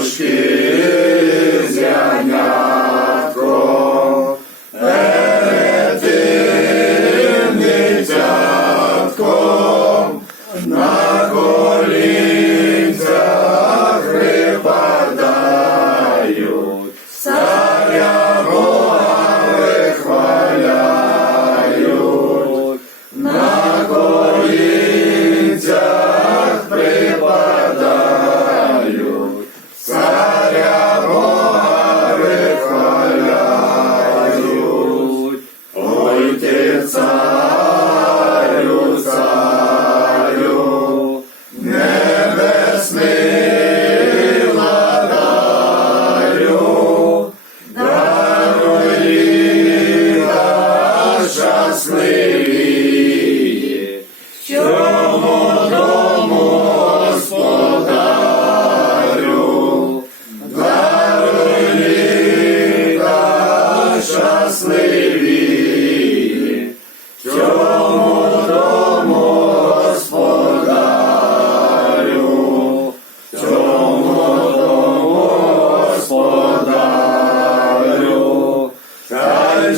ніжки esqueça.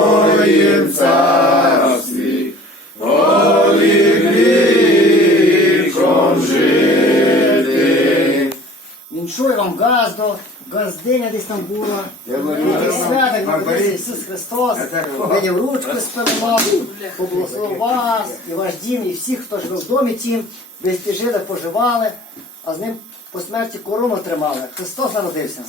нам своїм царстві, віком жити. Віншую вам газду, газдиня десь там була. Святок, Ісус Христос, видів ручку спинував, поблагословив вас, і ваш дім, і всіх, хто живе в домі тім, ви жили, поживали, а з ним по смерті корону тримали. Христос народився.